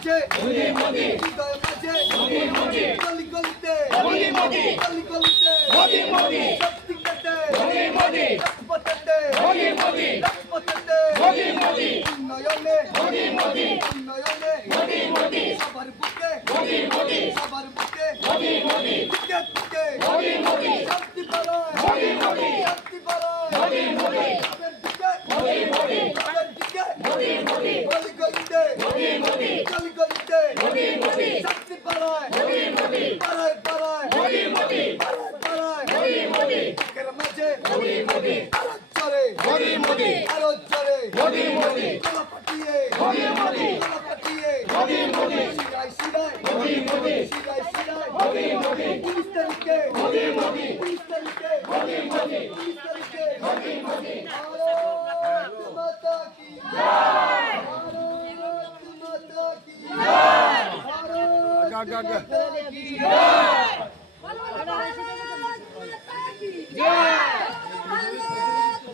মাঝে হৃদয় মাঝে গলি গলিতে গলি গলিতে শক্তি কেটে রাজপথেতে রাজপথেতে উন্নয়নে উন্নয়নে সবার বুকে বুকে বুকে শান্তি পালায় শান্তি পালায় তাদের দিকে গলি গলিতে শান্তি পালায় পালায় পালায় বুকের মাঝে আরো চরে গলা পাঠিয়ে শিরায় পুলিশ তারিখে ভারত মাতা কি ভারত মাতা কি ভারত মাতা কি